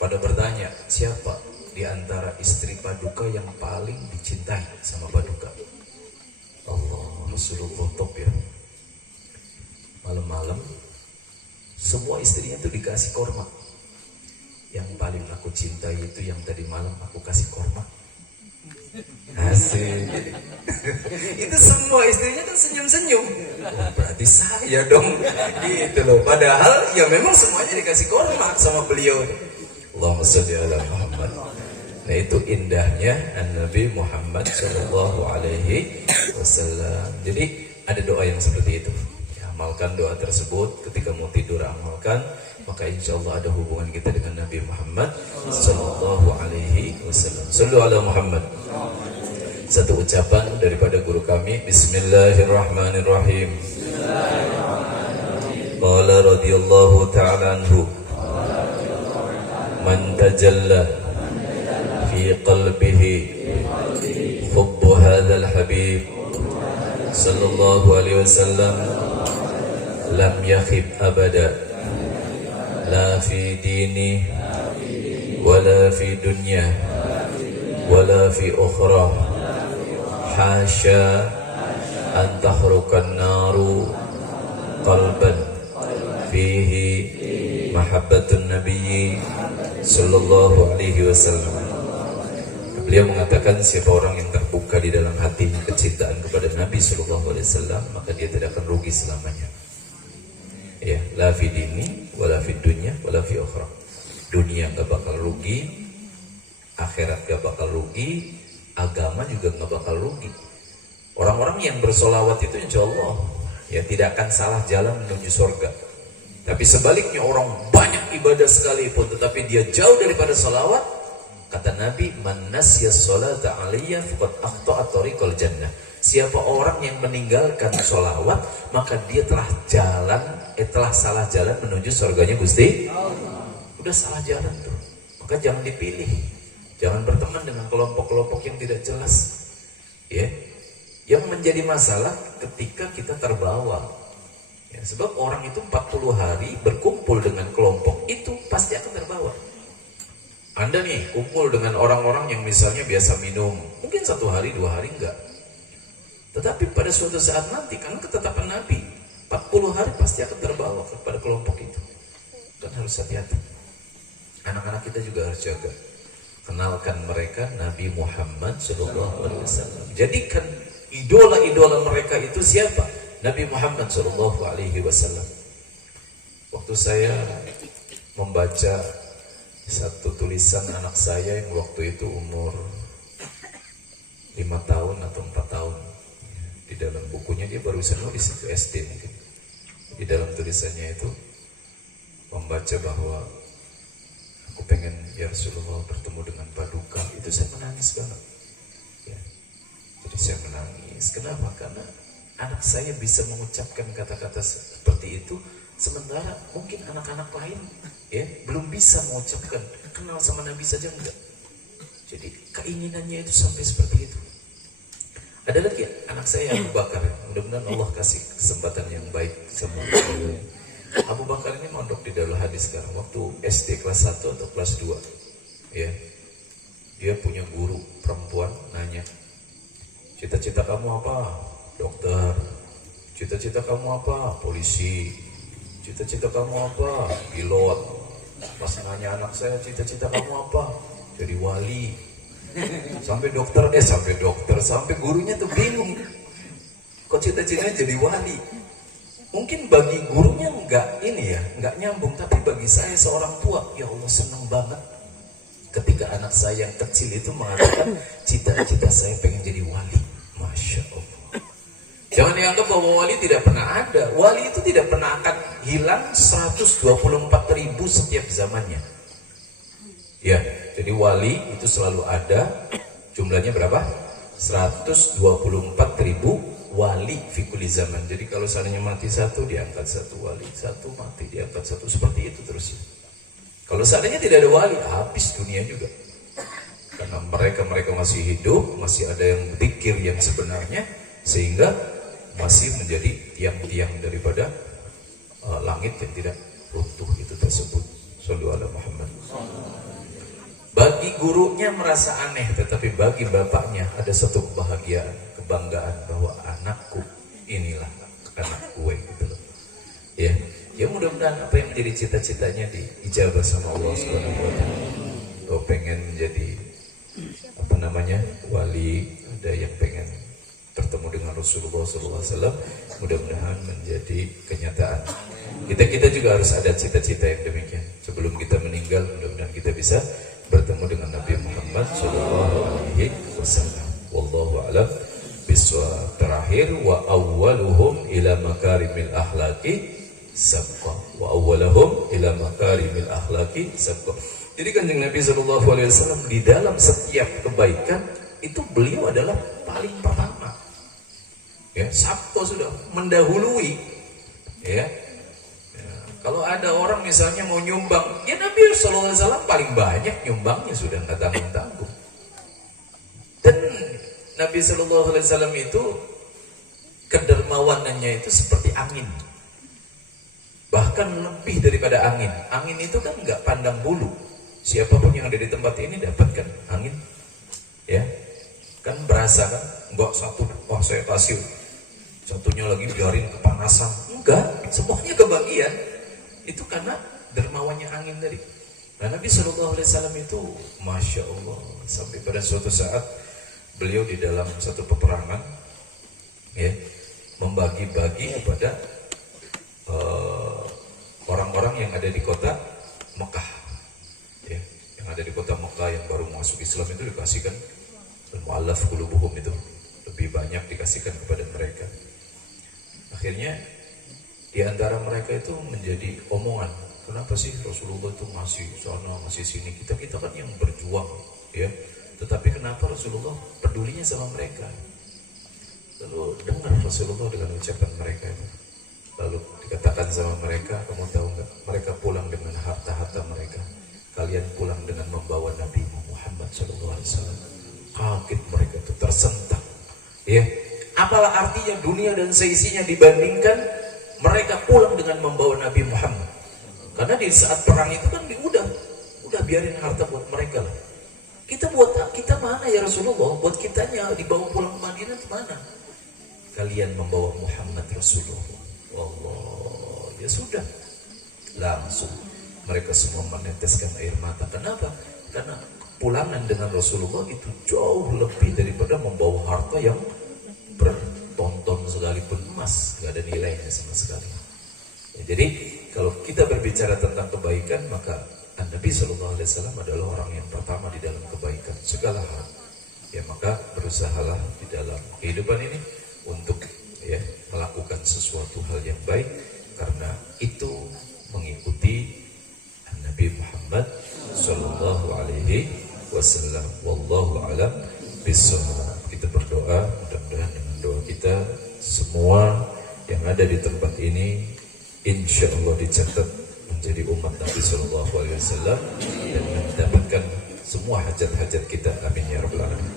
pada bertanya, siapa di antara istri Paduka yang paling dicintai sama Paduka? Allah, Rasulullah top ya. Malam-malam semua istrinya itu dikasih korma. Yang paling aku cintai itu yang tadi malam aku kasih korma. Asik. Itu semua istrinya kan senyum-senyum. Oh, berarti saya dong. Gitu loh. Padahal ya memang semuanya dikasih korma sama beliau. Allahumma shalli ala Muhammad. Nah, itu indahnya Nabi Muhammad sallallahu alaihi wasallam. Jadi ada doa yang seperti itu. Ya, amalkan doa tersebut ketika mau tidur, amalkan, maka insya Allah ada hubungan kita dengan Nabi Muhammad sallallahu alaihi wasallam. Sallu ala Muhammad. Satu ucapan daripada guru kami, Bismillahirrahmanirrahim. Qala radhiyallahu ta'ala anhu, man tajalla fi qalbihi hubbu hadzal habib sallallahu alaihi wasallam lam yakhib abada la fi dini wala fi dunya wala fi ukhra. Hasya an tahrukan naru qalban fihi mahabbatun nabiyyi sallallahu alaihi wasallam. Beliau mengatakan siapa orang yang terbuka di dalam hatinya kecintaan kepada Nabi SAW, maka dia tidak akan rugi selamanya. Ya, la fi dini, wala fi dunya, wala fi ukhra. Dunia gak bakal rugi, akhirat gak bakal rugi, agama juga gak bakal rugi. Orang-orang yang bersolawat itu insya Allah ya tidak akan salah jalan menuju surga. Tapi sebaliknya orang banyak ibadah sekalipun tetapi dia jauh daripada solawat, kata Nabi, man nasyas sholata alaiya faqad akhta'a tariqal jannah. Siapa orang yang meninggalkan sholawat, maka dia telah salah jalan menuju surganya Gusti Allah. Udah salah jalan tuh. Maka jangan dipilih. Jangan berteman dengan kelompok-kelompok yang tidak jelas. Ya. Yang menjadi masalah ketika kita terbawa. Ya, sebab orang itu 40 hari berkumpul dengan kelompok itu pasti akan terbawa. Anda nih kumpul dengan orang-orang yang misalnya biasa minum, mungkin 1 hari 2 hari enggak. Tetapi pada suatu saat nanti, karena ketetapan Nabi, 40 hari pasti akan terbawa kepada kelompok itu. Dan harus hati-hati. Anak-anak kita juga harus jaga. Kenalkan mereka Nabi Muhammad SAW. Jadikan idola-idola mereka itu siapa? Nabi Muhammad SAW. Waktu saya membaca satu tulisan anak saya yang waktu itu umur 5 tahun atau 4 tahun. Di dalam bukunya dia barusan nulis itu SD mungkin. Di dalam tulisannya itu membaca bahwa aku pengen ya Rasulullah bertemu dengan Paduka. Itu saya menangis banget. Ya. Jadi saya menangis. Kenapa? Karena anak saya bisa mengucapkan kata-kata seperti itu, sementara mungkin anak-anak lain ya belum bisa mengucapkan, kenal sama Nabi saja enggak. Jadi keinginannya itu sampai seperti itu. Ada lagi anak saya Abu Bakar, mudah-mudahan Allah kasih kesempatan yang baik sama dia. Abu Bakar ini mondok di Darul Hadis sekarang, waktu SD kelas 1 atau kelas 2 ya. Dia punya guru perempuan nanya, cita-cita kamu apa? Dokter. Cita-cita kamu apa? Polisi. Cita-cita kamu apa? Pilot. Pas nanya anak saya, cita-cita kamu apa? Jadi wali. Sampai gurunya tuh bingung. Kok cita-citanya jadi wali? Mungkin bagi gurunya enggak nyambung, tapi bagi saya seorang tua, ya Allah senang banget ketika anak saya yang kecil itu mengatakan cita-cita saya pengen jadi wali. Masya Allah. Jangan dianggap bahwa wali tidak pernah ada. Wali itu tidak pernah akan hilang 124.000 setiap zamannya. Ya, jadi wali itu selalu ada. Jumlahnya berapa? 124.000 wali fi kulli zaman. Jadi kalau seandainya mati satu, diangkat satu wali. Satu mati, diangkat satu. Seperti itu terus. Kalau seandainya tidak ada wali, habis dunia juga. Karena mereka masih hidup, masih ada yang zikir yang sebenarnya, sehingga masih menjadi tiang-tiang daripada langit yang tidak runtuh itu tersebut. Shallallahu alaihi Muhammad. Bagi gurunya merasa aneh, tetapi bagi bapaknya ada satu kebahagiaan, kebanggaan bahwa anakku inilah anak gue gitu loh. Ya mudah-mudahan apa yang menjadi cita-citanya diijabah sama Allah Subhanahu wa taala. Kau pengen menjadi wali, ada yang pengen bertemu dengan Rasulullah SAW, mudah-mudahan menjadi kenyataan. Kita juga harus ada cita-cita yang demikian. Sebelum kita meninggal, mudah-mudahan kita bisa bertemu dengan Nabi Muhammad SAW. Wallahu a'lam bishawab. Terakhir, wa awwaluhum ila makarimil akhlaqi sabqa. Wa awwaluhum ila makarimil akhlaqi sabqa. Jadi Kanjeng Nabi SAW di dalam setiap kebaikan itu beliau adalah paling pertama. Ya, sabqa sudah mendahului. Ya. Kalau ada orang misalnya mau nyumbang, ya Nabi SAW paling banyak nyumbangnya, sudah nggak tanggung-tanggung. Dan Nabi SAW itu kedermawanannya itu seperti angin, bahkan lebih daripada angin. Angin itu kan nggak pandang bulu. Siapapun yang ada di tempat ini dapatkan angin, ya kan berasa kan? Nggak satu, wah saya kasih, satunya lagi biarin kepanasan. Enggak, semuanya kebagian. Itu karena dermawannya angin tadi. Nah, Nabi SAW itu Masya Allah, sampai pada suatu saat beliau di dalam satu peperangan ya, membagi-bagi kepada orang-orang yang ada di kota Mekah ya, yang ada di kota Mekah yang baru masuk Islam itu dikasihkan al-mu'allaf qulubuhum, itu lebih banyak dikasihkan kepada mereka. Akhirnya di antara mereka itu menjadi omongan, kenapa sih Rasulullah itu ngasih sana ngasih sini, kita kan yang berjuang ya, tetapi kenapa Rasulullah pedulinya sama mereka? Lalu dengar Rasulullah dengan ucapan mereka itu, lalu dikatakan sama mereka, kamu tahu nggak, mereka pulang dengan harta-harta mereka, kalian pulang dengan membawa Nabi Muhammad SAW. Kaget mereka itu, tersentak ya, apalah artinya dunia dan seisinya dibandingkan mereka pulang dengan membawa Nabi Muhammad. Karena di saat perang itu kan udah biarin harta buat mereka lah. Kita mana ya Rasulullah? Buat kitanya dibawa pulang ke Madinah itu mana? Kalian membawa Muhammad Rasulullah. Allah, ya sudah. Langsung mereka semua meneteskan air mata. Kenapa? Karena pulangan dengan Rasulullah itu jauh lebih daripada membawa harta yang bertonton sekalipun emas, gak ada nilainya sama sekali. Ya, jadi kalau kita berbicara tentang kebaikan, maka Nabi SAW adalah orang yang pertama di dalam kebaikan segala hal. Ya, maka berusahalah di dalam kehidupan ini untuk ya melakukan sesuatu hal yang baik, karena itu mengikuti Nabi Muhammad Sallallahu Alaihi Wasallam. Wallahu a'lam bishawab. Kita berdoa, mudah-mudahan dengan doa kita semua yang ada di tempat ini insya Allah dicatat menjadi umat Nabi Sallallahu Alaihi Wasallam dan mendapatkan semua hajat-hajat kita. Amin ya rabbal alamin.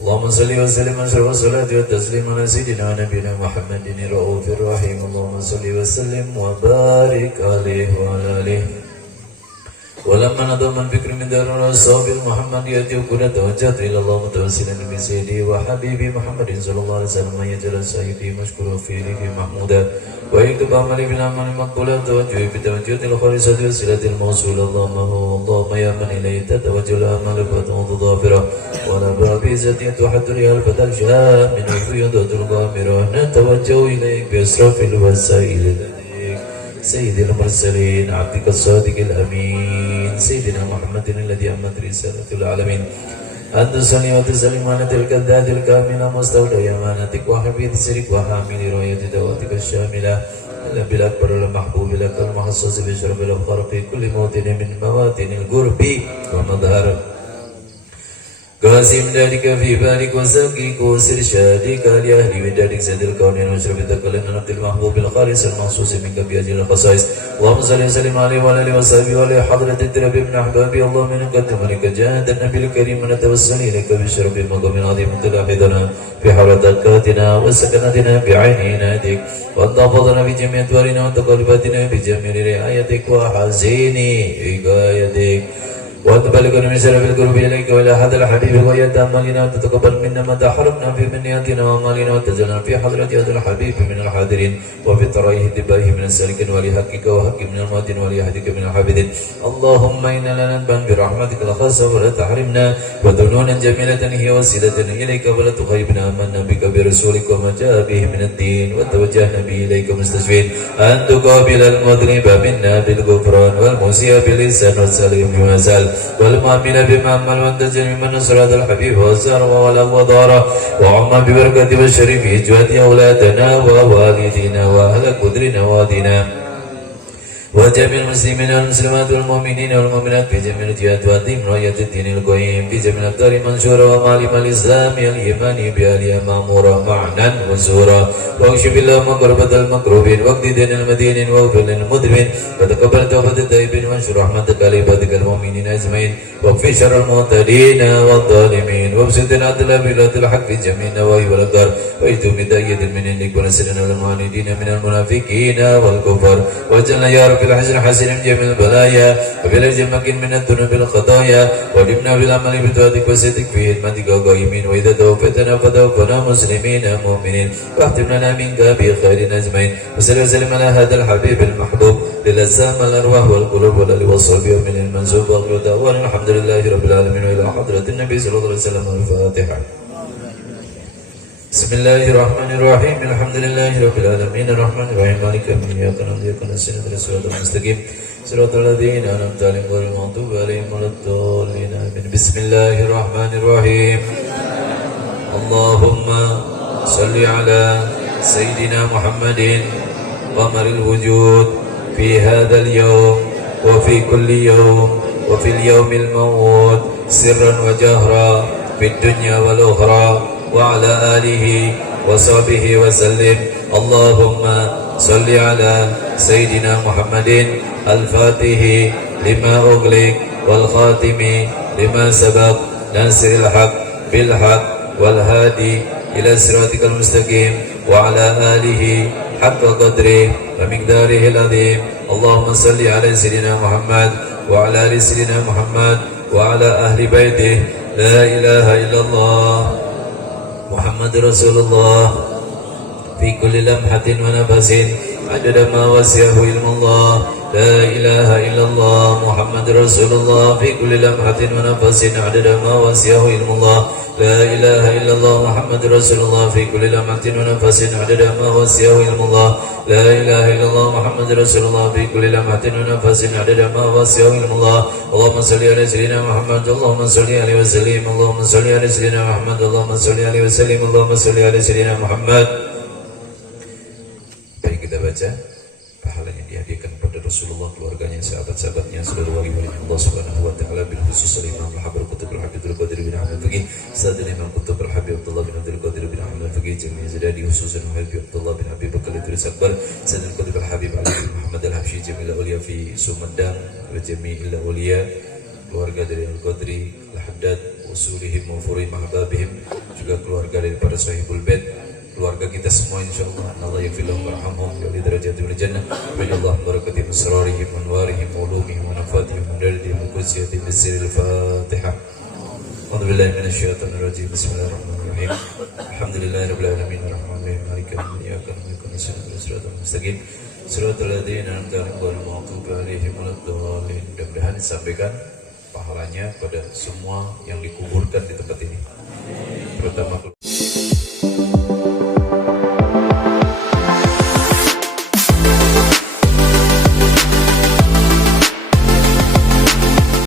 Allahumma salli wa sallim wa salatu wa taslim ala sayyidina nabiyina Muhammadin ar-raufir rahim. Allahumma salli wa sallim wa barik alaihi wa ala alihi. ولما نظم الفكر من دار الأصحاب المحمدية وكنا توجهت إلى الله متوسلا بسيدي وحبيبي محمد صلى الله عليه وسلم أن يجعل سيدي مشكور في ريحه محمودا ويكتب عملي بالعمل مقبولا توجهي بتوجه الخالصة وسيلة الموصول. اللهم يا من إليه تتوجه الأعمال فتعود ظافرة ولا بعزة تحد لها الفتى الجاء من الفيضة الغامرة نتوجه إليك بأسرف الوسائل سيد المرسلين عبدك الصادق الأمين سيدنا محمد الذي أمت رسالة العالمين أن تصلي وتسلم على تلك الذات الكاملة مستودع أمانتك وحفيظ سرك وحامل راية دواتك الشاملة النبي الأكبر المحبوب لك المخصص بشرف الأبخار في كل موطن من مواطن القرب ومظهر قاسم ذلك في بالك وسقيك وسرشادك لأهل ودادك سيد الكونين واشرف الثقلين نبت المحبوب الخالص المخصوص منك بأجل الخصائص. اللهم صل وسلم عليه وعلى آله وصحبه وعلى حضرة الدرب من أحبابي. اللهم نقدم لك جاهد النبي الكريم ونتوسل إليك بشرف المقام العظيم تلاحظنا في حركاتنا وسكناتنا بعين عنايتك وأن تحفظنا بجميع أدوارنا وتقلباتنا بجميع رعايتك وحزين وقايتك وتبلغنا من شرف القرب إليك وإلى هذا الحبيب ويد أمالنا وتتقبل منا ما تحرمنا في منياتنا وأمالنا وتجعلنا في حضرة هذا الحبيب من الحاضرين وفي طرائه دبائه من السالكين ولحقك وحق من الموتين وليهدك من الحابدين. اللهم إنا لا ننبه برحمتك الخاصة ولا تحرمنا وذنونا جميلة هي وسيلة إليك ولا تخيبنا. آمنا بك برسولك وما جاء به من الدين وتوجهنا به إليك مستشفين أن تقابل المذنب منا بالغفران والمسيء باللسان والسليم بما سأل والمؤمن بما أمل وانتجل ممن نصر هذا الحبيب والزار ولا وضاره وعم ببركة والشريف جواد أولادنا ووالدنا وأهل قدرنا وادنا وجميع المسلمين والمسلمات والمؤمنين والمؤمنات في جميع الجهات وأديم راية الدين القيم في جميع الأقدار منشورة ومعلم الإسلام الإيماني بأهلها مأمورة معنا وزورا واكشف اللهم كربة المكروبين واقض دين المدينين واغفر للمذنبين وتقبل توبة التائبين وانشر رحمتك لعبادك المؤمنين أجمعين واكفي شر المعتدين والظالمين وابسط العدل بلاد الحق في جميع النواحي والأقدار واجتب بداية من عندك ونسلنا والمعاندين من المنافقين والكفار واجعلنا يا رب في الحسن حسن جميع البلايا وبلا جمك من الذنوب الخطايا ولمنا بالعمل بطاعتك وصدق في خدمتك قائمين وإذا توفتنا فتوفنا مسلمين مؤمنين واختم لنا منك بخير أجمعين وصل وسلم على هذا الحبيب المحبوب للأجسام الأرواح والقلوب والآل والصحب ومن المنسوب والدعوان الحمد لله رب العالمين وإلى حضرة النبي صلى الله عليه وسلم. الفاتحة. بسم الله الرحمن الرحيم الحمد لله رب العالمين الرحمن الرحيم مالك يوم الدين إياك نعبد وإياك نستعين اهدنا الصراط المستقيم صراط الذين أنعمت عليهم غير المغضوب عليهم ولا الضالين آمين. بسم الله الرحمن الرحيم اللهم صل على سيدنا محمد قمر الوجود في هذا اليوم وفي كل يوم وفي اليوم الموعود سرا وجهرا في الدنيا والأخرى وعلى آله وصحبه وسلم. اللهم صل على سيدنا محمد الفاتح لما أغلق والخاتم لما سبق ناصر الحق بالحق والهادي إلى صراطك المستقيم وعلى آله حق قدره ومقداره العظيم. اللهم صل على سيدنا محمد وعلى آل سيدنا محمد وعلى أهل بيته. لا إله إلا الله محمد رسول الله في كل لمحة ونفس عدد ما وسعه علم الله. لا إله إلا الله محمد رسول الله في كل لمحة ونفس عدد ما وسعه علم الله. لا إله إلا الله محمد رسول الله في كل لمحة ونفس عدد ما وسعه علم الله. لا إله إلا الله محمد رسول الله في كل لمحة ونفس عدد ما وسعه علم الله. اللهم صل على سيدنا محمد اللهم صل عليه وسلم اللهم صل على سيدنا محمد اللهم صل عليه وسلم اللهم صل على سيدنا محمد. Baik, kita baca pahalanya dihadiahkan kepada Rasulullah, keluarganya, sahabat-sahabatnya, seluruh wali-wali Allah Subhanahu wa taala, bil khusus Imam Al-Habib Qutbul Habib Abdul Qadir bin Ahmad Faqih, Sayyidina Imam Qutbul Habib Abdullah bin Abdul Qadir bin Ahmad Faqih, Jami' Zadadi khususan Habib Abdullah bin Habib Bakal Idris Akbar, Sayyidina Qutbul Habib Ali bin Muhammad Al-Habsyi, Jami'il Auliya fi Sumedang, wa Jami'il Auliya, keluarga dari Al-Qadri, Al-Haddad, usulihim wa furihim ahbabihim, juga keluarga dari para sahibul bait, keluarga kita semua insyaallah. Allah yaghfirlahum warhamhum wa li darajatil jannah wa Allah barakatihim asrarihim wa anwarihim wa ulumihim wa nafatihim wa daridihim wa qusiyatihim bisiril Fatihah. A'udzu billahi minasyaitonir rajim. Bismillahirrahmanirrahim. Alhamdulillahirabbil alamin arrahmanirrahim maliki yaumiddin iyyaka na'budu wa iyyaka nasta'in ihdinas mustaqim siratal ladzina an'amta 'alaihim ghairil maghdubi 'alaihim waladdallin. Mudah-mudahan disampaikan pahalanya pada semua yang dikuburkan di tempat ini, terutama